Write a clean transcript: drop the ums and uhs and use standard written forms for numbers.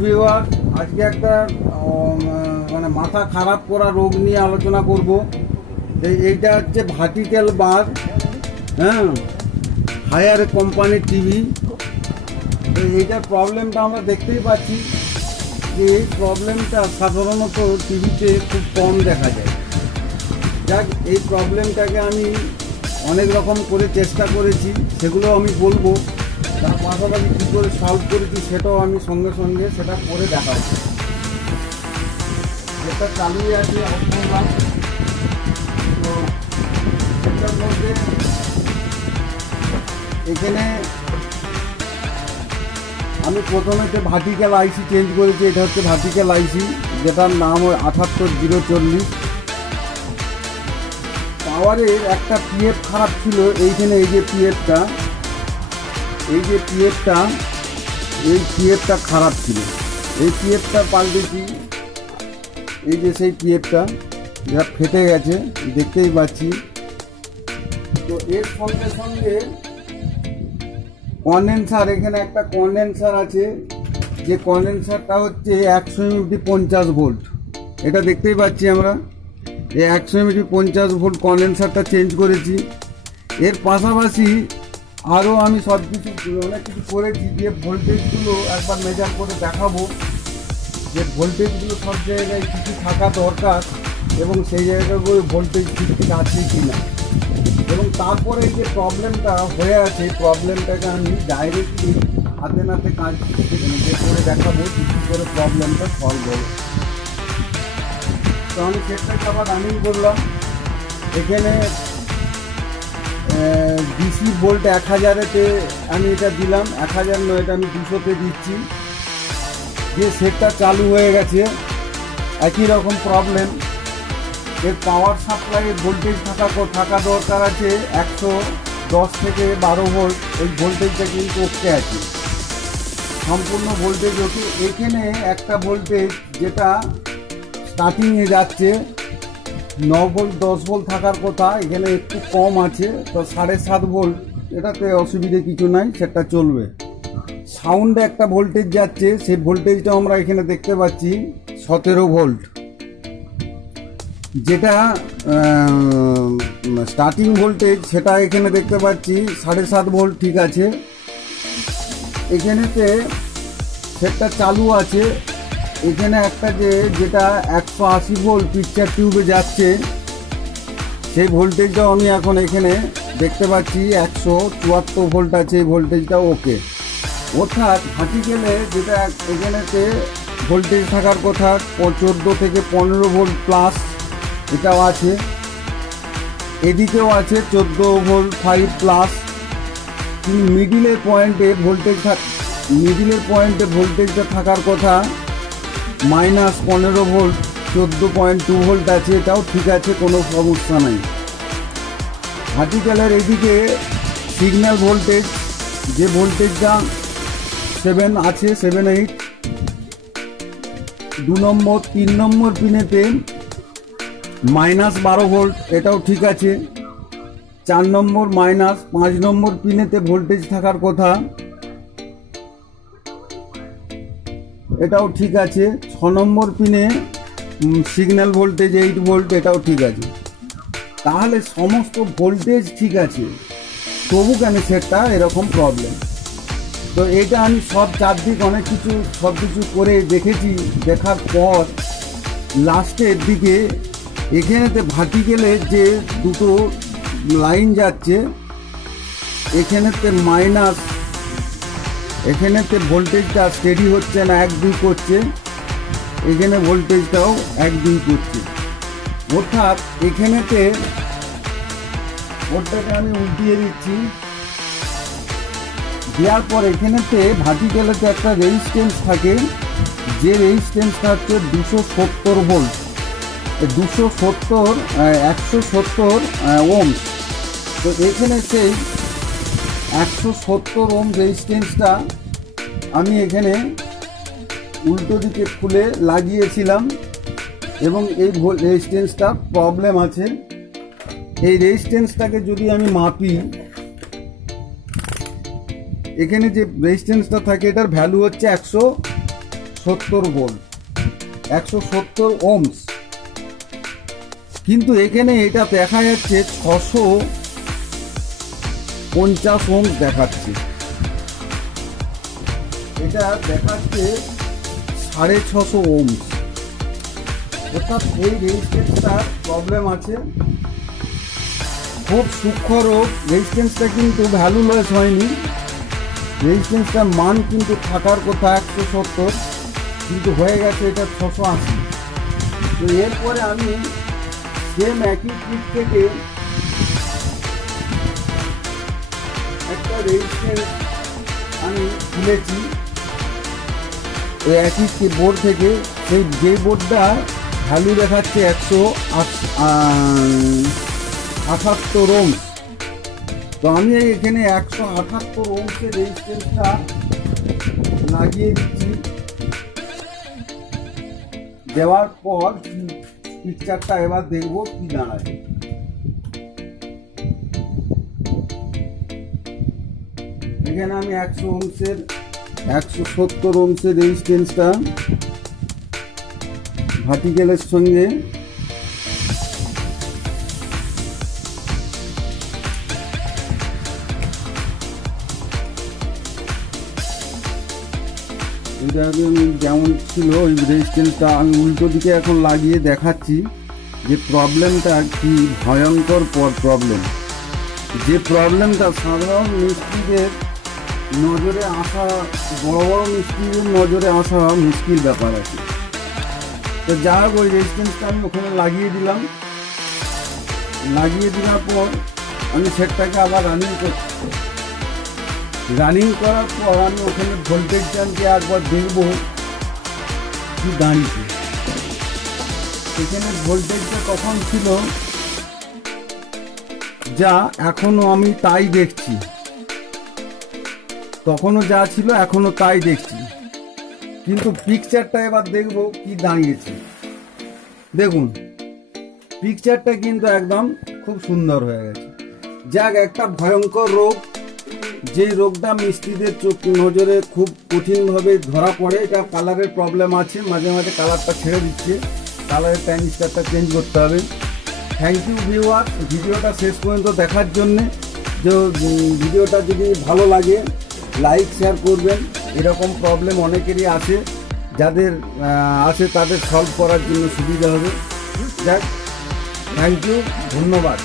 Viewer আজকে একটা মানে মাথা খারাপ করা রোগ নিয়ে আলোচনা করব। এইটা হচ্ছে ভার্টিক্যাল বার, হ্যাঁ, হায়ার কোম্পানির টিভি। এইটার প্রবলেমটা আমরা দেখতেই পাচ্ছি যে এই প্রবলেমটা সাধারণত টিভিতে খুব কম দেখা যায়। যাক, এই প্রবলেমটাকে আমি অনেক রকম করে চেষ্টা করেছি, সেগুলো আমি বলবো। তার পাশাপাশি কী করে সলভ করেছি সেটাও আমি সঙ্গে সঙ্গে সেটা করে দেখাবো। যেটা চালুই আছে অপরাধ, তো সেটার মধ্যে এখানে আমি প্রথমে যে ভার্টিক্যাল আইসি চেঞ্জ করেছি। এটা হচ্ছে ভার্টিক্যাল আইসি, যেটার নাম 78040। পাওয়ারের একটা পিএফ খারাপ ছিল এইখানে। এই যে পিএফটা খারাপ ছিল। এই পিএফটা পাল্টেছি। এই যে সেই পিএফটা যেটা ফেটে গেছে দেখতেই পাচ্ছি। তো এর সঙ্গে সঙ্গে কন্ডেন্সার, এখানে একটা কন্ডেন্সার আছে, যে কন্ডেন্সারটা হচ্ছে 100 এমএফটি 50 ভোল্ট। এটা দেখতেই পাচ্ছি আমরা। এই 100 এমএফটি 50 ভোল্ট কন্ডেন্সারটা চেঞ্জ করেছি। এর পাশাপাশি আরও আমি সব কিছু অনেক কিছু করেছি, যে ভোল্টেজগুলো একবার মেজার করে দেখাবো, যে ভোল্টেজগুলো সব জায়গায় কিছু থাকা দরকার এবং সেই জায়গাগুলো ভোল্টেজ ঠিক ঠিক আছে কি না। এবং তারপরে যে প্রবলেমটা হয়ে আছে, প্রবলেমটাকে আমি ডাইরেক্টলি হাতে নাতে কাজ নিজে করে দেখাবো কী করে প্রবলেমটা সলভ হবে। তো আমি সেটাকে আবার রানিং করলাম। এখানে ডিসি ভোল্ট 1000-এতে আমি এটা দিলাম, 1000 নয়, এটা আমি 200-তে দিচ্ছি। যে সেটটা চালু হয়ে গেছে। একই রকম প্রবলেম। এর পাওয়ার সাপ্লাইয়ের ভোল্টেজ থাকা দরকার আছে 110 থেকে 12 ভোল্ট। এই ভোল্টেজটা কিন্তু ওকে আছে, সম্পূর্ণ ভোল্টেজ ওকে। এখানে একটা ভোল্টেজ যেটা স্টার্টিংয়ে যাচ্ছে 9 ভোল্ট 10 ভোল্ট থাকার কথা, এখানে একটু কম আছে, তো 7.5 ভোল্ট। এটাতে অসুবিধে কিছু নাই, সেটা চলবে। সাউন্ডে একটা ভোল্টেজ যাচ্ছে, সেই ভোল্টেজটা আমরা এখানে দেখতে পাচ্ছি 17 ভোল্ট। যেটা স্টার্টিং ভোল্টেজ সেটা এখানে দেখতে পাচ্ছি 7.5 ভোল্ট, ঠিক আছে। এখানেতে সেটটা চালু আছে। এখানে একটা যেটা 180 ভোল্ট পিকচার টিউবে যাচ্ছে, সেই ভোল্টেজটাও আমি এখন এখানে দেখতে পাচ্ছি 174 ভোল্ট আছে। এই ভোল্টেজটা ওকে। অর্থাৎ ভার্টিক্যালে যেটা এখানেতে ভোল্টেজ থাকার কথা 14 থেকে 15 ভোল্ট প্লাস, এটাও আছে। এদিকেও আছে 14 ভোল্ট 5 প্লাস। মিডিলের পয়েন্টে ভোল্টেজটা থাকার কথা -15 ভোল্ট, 14.2 ভোল্ট আছে। এটাও ঠিক আছে, কোনো সমস্যা নাই। ভার্টিক্যালের এদিকে সিগন্যাল ভোল্টেজ, যে ভোল্টেজটা 7 আছে, 7-8। 2 নম্বর 3 নম্বর পিনেতে -12 ভোল্ট, এটাও ঠিক আছে। 4 নম্বর -5 নম্বর পিনেতে ভোল্টেজ থাকার কথা, এটাও ঠিক আছে। 6 নম্বর পিনে সিগন্যাল ভোল্টেজ 8 ভোল্ট, এটাও ঠিক আছে। তাহলে সমস্ত ভোল্টেজ ঠিক আছে, তবু কেন সেটটা এরকম প্রবলেম? তো এটা আমি সব চারদিক সব কিছু করে দেখেছি। দেখার পর লাস্টের দিকে এখানেতে ভার্টিক্যালে যে দুটো লাইন যাচ্ছে, এখানেতে ভোল্টেজটা স্টেডি হচ্ছে না, 1-2 করছে। এখানে ভোল্টেজটাও 1-2 করছে। অর্থাৎ এখানেতে ভোল্টেজটা আমি উল্টিয়ে দিচ্ছি। দেওয়ার পর এখানেতে ভার্টিক্যালেতে একটা রেজিস্ট্যান্স থাকে, যে রেজিস্ট্যান্সটা হচ্ছে 270 ভোল্ট। 170 ওহম। তো এখানে সেই 170 ওহম রেজিস্ট্যান্সটা আমি এখানে উল্টো দিকে খুলে লাগিয়েছিলাম, এবং এই রেজিস্ট্যান্সটা প্রবলেম আছে। এই রেজিস্ট্যান্সটাকে যদি আমি মাপি, এখানে যে রেজিস্ট্যান্সটা থাকে এটার ভ্যালু হচ্ছে 170 ভোল্ট, 170 ওহমস, কিন্তু এখানে এটা দেখা যাচ্ছে 650 ওহমস দেখাচ্ছে। এটা দেখাচ্ছে 650 ওহমস, অর্থাৎ এই রেজিস্ট্যান্সটার প্রবলেম আছে। খুব সূক্ষ্ম রোগ, রেজিস্ট্যান্সটা কিন্তু ভ্যালুলেস হয়নি, রেজিস্ট্যান্সটার মান কিন্তু থাকার কথা 170, কিন্তু হয়ে গেছে এটা 680। তো এরপরে আমি সেম একই কিট থেকে একটা রেজিস্ট্যান্স আমি খুলেছি ওই একই বোর্ড থেকে। সেই যে বোর্ডটা ভ্যালু দেখাচ্ছে 178 ওহমস, তো আমি এখানে 178 ওহমসের রেজিস্ট্যান্সটা লাগিয়ে দিচ্ছি। দেওয়ার পর পিকচারটা এবার দেখবো কি দাঁড়ায়। এখানে আমি 170 ওহমসের রেজিস্ট্যান্সটা ভার্টিক্যালের সঙ্গে এটা আমি যেমন ছিল ওই রেজিস্ট্যান্সটা আমি উল্টো দিকে এখন লাগিয়ে দেখাচ্ছি যে প্রবলেমটা কি ভয়ঙ্কর প্রবলেম। যে প্রবলেমটা সাধারণ মিস্ত্রিদের নজরে আসা, বড় বড় মিস্ত্রিদের নজরে আসা মুশকিল ব্যাপার আছে। তো যা হোক, ওই রেজিস্ট্যান্সটা আমি ওখানে লাগিয়ে দিলাম। লাগিয়ে দেওয়ার পর আমি সেটটাকে আবার রানিং করছি। রানিং করার পর আমি ওখানে ভোল্টেজটা একবার দেখবো কি দাঁড়িয়েছে। সেখানে ভোল্টেজটা তখন ছিল যা, এখনো আমি তাই দেখছি, তখনও যা ছিল এখনো তাই দেখছি, কিন্তু পিকচারটা এবার দেখবো কি দাঁড়িয়েছে। দেখুন পিকচারটা কিন্তু একদম খুব সুন্দর হয়ে গেছে। যাক, একটা ভয়ঙ্কর রোগ, যে রোগটা মিস্ত্রিদের নজরে খুব কঠিনভাবে ধরা পড়ে। এটা কালারের প্রবলেম আছে, মাঝে মাঝে কালারটা ছেড়ে দিচ্ছে, কালারের ট্রানজিস্টারটা চেঞ্জ করতে হবে। থ্যাংক ইউ ভিউয়ার, ভিডিওটা শেষ পর্যন্ত দেখার জন্যে। যে ভিডিওটা যদি ভালো লাগে লাইক শেয়ার করবেন। এরকম প্রবলেম অনেকেরই আছে, যাদের আছে তাদের সলভ করার জন্য সুবিধা হবে। যাক, থ্যাংক ইউ, ধন্যবাদ।